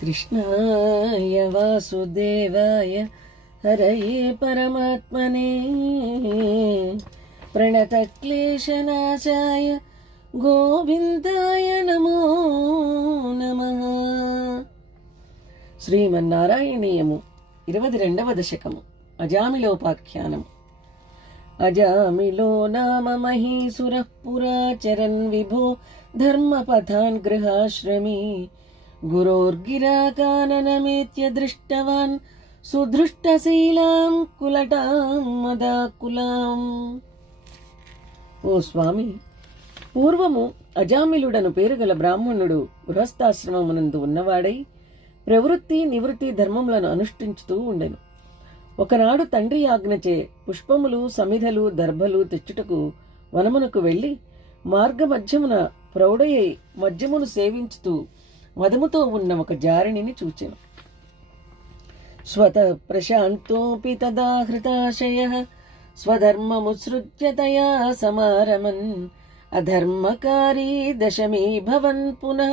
कृष्णाय वासुदेवाय हरये परमात्मने प्रणतक्लेशनाशाय गोविन्दाय नमो नमः. శ్రీమన్నారాయణీయము 22వ దశకము అజామిలోపాఖ్యానము. అజామిలో నామ మహీసురః పురాచరన్ విభో ధర్మపథాన్ గృహాశ్రమీ గురోర్గిరాకాననమేత్య దృష్టవాన్ సుదృష్టశీలాం కులటాం మదాకులాం. ఓ స్వామి, పూర్వము అజామిలుడను పేరుగల బ్రాహ్మణుడు గృహస్థాశ్రమమునందు ఉన్నవాడై ప్రవృత్తి నివృత్తి ధర్మములను అనుష్ఠించుతూ ఉండెను. ఒకనాడు తండ్రి ఆజ్ఞచే పుష్పములు సమిధలు దర్భలు తెచ్చుటకు వనమునకు వెళ్లి మార్గమధ్యమున ప్రౌఢయై మద్యమును సేవించుతూ మదముతో ఉన్న ఒక జారిణిని చూచెను. స్వత ప్రశాంతోపి తదా హృతాశయః స్వధర్మముత్సృజ్య తయా సమారమన్ అధర్మకారీ దశమీ భవన్ పునః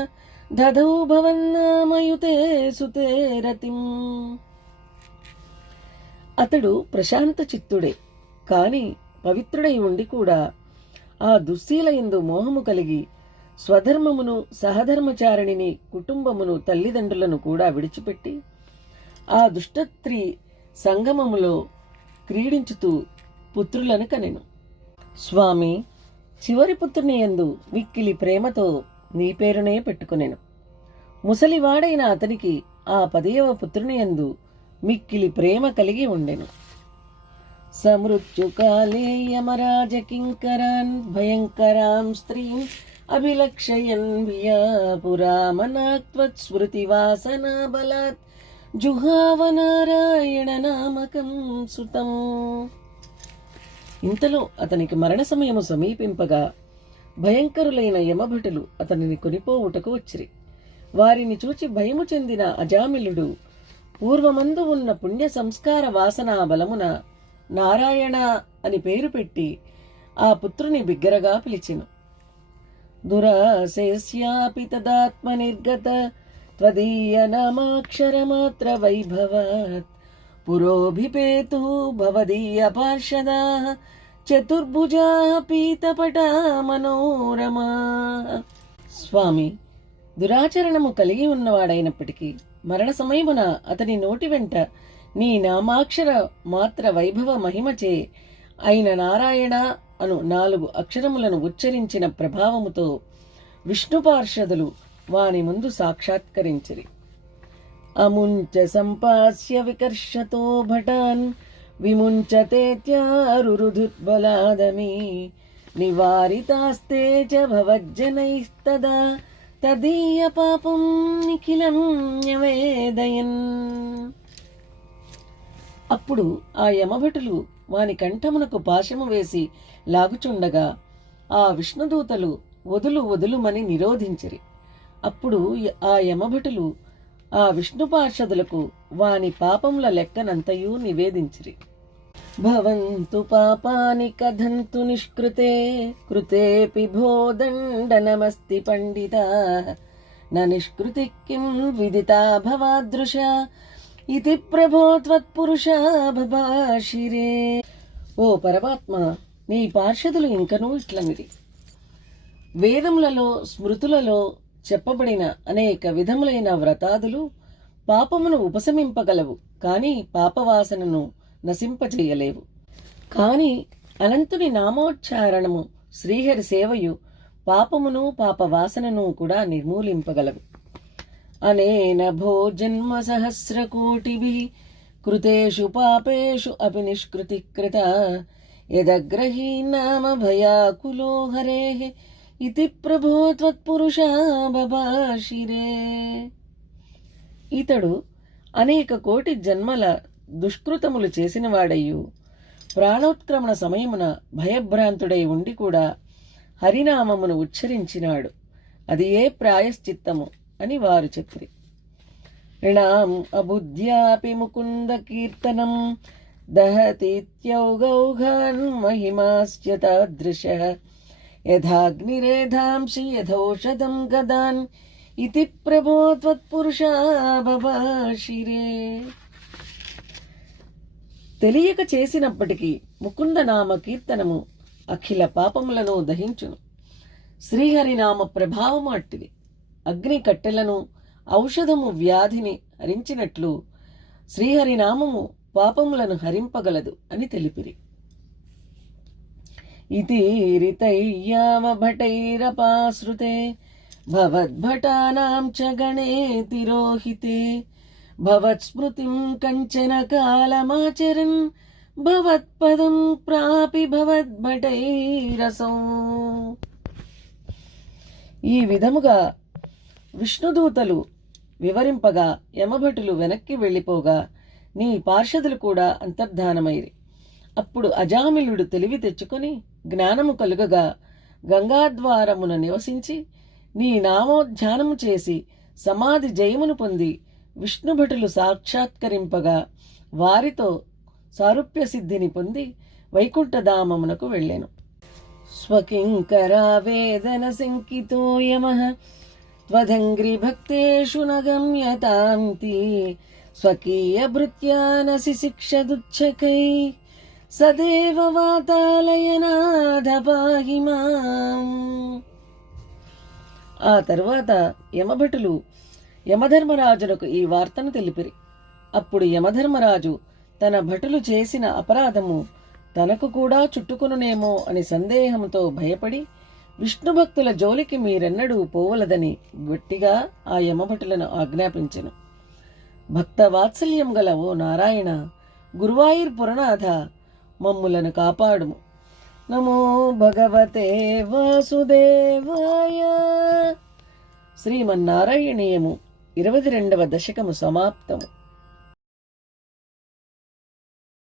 దదౌ భవన్నామయుతే సుతే రతిం. అతడు ప్రశాంత చిత్తుడే, కాని పవిత్రుడై ఉండి కూడా ఆ దుశ్శీలయందు మోహము కలిగి స్వధర్మమును సహధర్మచారిణిని కుటుంబమును తల్లిదండ్రులను కూడా విడిచిపెట్టి ఆ దుష్టత్రి సంగమములో క్రీడించుతూ పుత్రులను కనెను. స్వామి, చివరి పుత్రుని యందు మిక్కిలి ప్రేమతో నీ పేరునే పెట్టుకునెను. ముసలివాడైన అతనికి ఆ 10వ పుత్రుని యందు మిక్కిలి ప్రేమ కలిగి ఉండెను. సమృత్యుకాలే యమరాజ కింకరాన్ భయంకరాం స్త్రీం అభిలక్షయన్ భియా పురామనాక్త్వత్ స్మృతి వాసనా బలాత్ జుహావ నారాయణ నామకం సుతం. ఇంతలో అతనికి మరణ సమయము సమీపింపగా భయంకరులైన యమభటులు అతనిని కొనిపోవుటకు వచ్చిరి. వారిని చూచి భయము చెందిన అజామిలుడు పూర్వమందు ఉన్న పుణ్య సంస్కార వాసనా బలమున నారాయణ అని పేరు పెట్టి ఆ పుత్రుని బిగ్గరగా పిలిచెను. దురాశేస్యాపి తదాత్మ నిర్గత త్వదీయ నామాక్షరమాత్ర వైభవాత్ పురోభిపేతు భవదీయ పార్షదాః చతుర్భుజా పీతపటా మనోరమా. స్వామి, దురాచరణము కలిగి ఉన్నవాడైనప్పటికీ మరణ సమయమున అతని నోటి వెంట నీ నామాక్షర మాత్ర వైభవ మహిమచే అయిన నారాయణ అను 4 అక్షరములను ఉచ్చరించిన ప్రభావముతో విష్ణు పార్షదులు వాని ముందు సాక్షాత్కరించిరి. అముంచ సంపాస్య వికర్షతో భటాన్ విముంచతేత్యారురుధుద్బలాదమీ నివారితాస్తే చ భవజ్జనైస్తదా తదీయ పాపం నిఖిలం న్యవేదయన్. అప్పుడు ఆ యమభటులు వాని కంఠమునకు పాశము వేసి లాగుచుండగా ఆ విష్ణుదూతలు వదులు వదులుమని నిరోధించిరి. అప్పుడు ఆ యమభటులు ఆ విష్ణు పార్షదులకు వాని పాపముల లెక్కనంతయూ నివేదించిరి. భవంతు పాపాని కథంతు నిష్కృతే కృతేపి భోదండనమస్తి పండితాః న నిష్కృతి కిం విదితా భవాదృశా ఇతి ప్రభో త్వత్పురుషా భవాశిరే. ఓ పరమాత్మ, నీ పార్షదులు ఇంకనూ ఇట్లనిది. వేదములలో స్మృతులలో చెప్పబడిన అనేక విధములైన వ్రతాదులు పాపమును ఉపశమింపగలవు, కాని పాపవాసనను నశింపచేయలేవు. కాని అనంతుని నామోచ్చారణము శ్రీహరి సేవయు పాపమును పాపవాసనను కూడా నిర్మూలింపగలవు. అనేన భోజన్మ సహస్రకోటిభిః కృతేషు పాపేషు అపి నిష్కృతి కృత యదగ్రహీ నామ భయాకులో హరేః ఇతి ప్రభో త్వత్పురుషా బభాషిరే. ఇతడు అనేక కోటి జన్మల దుష్కృతములు చేసినవాడయ్యు ప్రాణోత్క్రమణ సమయమున భయభ్రాంతుడై ఉండి కూడా హరినామమును ఉచ్చరించినాడు. అది ఏ ప్రాయశ్చిత్తము అని వారు చెప్పిరి. ణాం అబుద్ధ్యాపి ముకుంద కీర్తనం దహతీత్యౌగౌఘాన్ మహిమాస్య తాదృశః యథాగ్నిరేధాంసి యథౌషధం గదాన్ ఇతి ప్రభో త్వత్పురుషా బభాషిరే. తెలియక చేసినప్పటికీ ముకుంద నామ కీర్తనము అఖిల పాపములను దహించును. శ్రీహరినామ ప్రభావము అట్టిది. అగ్ని కట్టెలను, ఔషధము వ్యాధిని హరించినట్లు శ్రీహరినామము పాపములను హరింపగలదు అని తెలిపిరి. ఇతి రితయ్యామభటైరపాశ్రుతే భవద్భటానాం చ గణే తిరోహితే భవత్స్మృతిం కంచన కాలమాచరన్ భవత్పదం ప్రాపి భవద్భటైరసౌ. ఈ విధముగా విష్ణుదూతలు వివరింపగా యమభటులు వెనక్కి వెళ్ళిపోగా నీ పార్షదులు కూడా అంతర్ధానమైరి. అప్పుడు అజామిలుడు తెలివి తెచ్చుకొని జ్ఞానము కలుగగా గంగాద్వారమున నివసించి నీ నామోధ్యానము చేసి సమాధి జయమును పొంది విష్ణుభటులు సాక్షాత్కరింపగా వారితో సారూప్య సిద్ధిని పొంది వైకుంఠధామమునకు వెళ్ళెను. స్వకింకరావేదన శంకితో యమః త్వదంగ్రి భక్తేషు నగమ్యతాంతి స్వకీయ భృత్యానసి శిక్షదుచ్చకై సదేవ వాతాలయనాథ పాహి మాం. ఆ తరువాత యమభటులు యమధర్మరాజునకు ఈ వార్తను తెలిపిరి. అప్పుడు యమధర్మరాజు తన భటులు చేసిన అపరాధము తనకు కూడా చుట్టుకునునేమో అని సందేహంతో భయపడి విష్ణుభక్తుల జోలికి మీరెన్నడూ పోవలదని గట్టిగా ఆ యమభటులను ఆజ్ఞాపించెను. భక్త వాత్సల్యం గల ఓ నారాయణ, గురువాయూర్ పురనాథ, మమ్ములను కాపాడుము. నమో భగవతే వాసుదేవాయ. శ్రీమన్నారాయణీయము 22వ దశకము సమాప్తము.